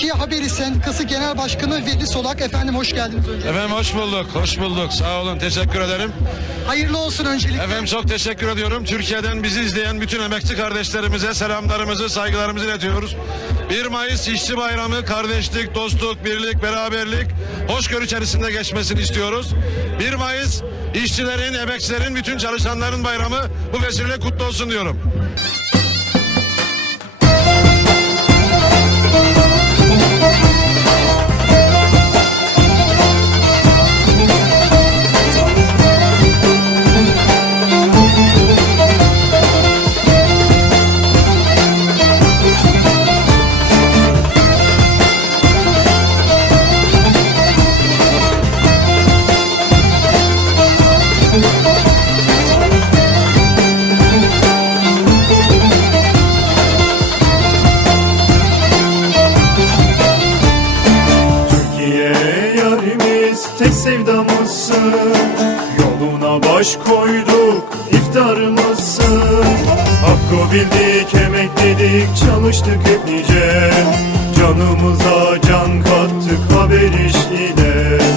Türkiye Haberi Sendikası Genel Başkanı Veli Solak. Efendim hoş geldiniz önce. Efendim hoş bulduk, hoş bulduk. Sağ olun, teşekkür ederim. Hayırlı olsun öncelikle. Efendim çok teşekkür ediyorum. Türkiye'den bizi izleyen bütün emekçi kardeşlerimize selamlarımızı, saygılarımızı iletiyoruz. 1 Mayıs İşçi Bayramı kardeşlik, dostluk, birlik, beraberlik, hoşgörü içerisinde geçmesini istiyoruz. 1 Mayıs işçilerin, emekçilerin, bütün çalışanların bayramı bu vesileyle kutlu olsun diyorum. Tek sevdamızsın Yoluna baş koyduk iftarımızsın Hakkı bildik emekledik çalıştık hep nice. Canımıza can kattık haber işledik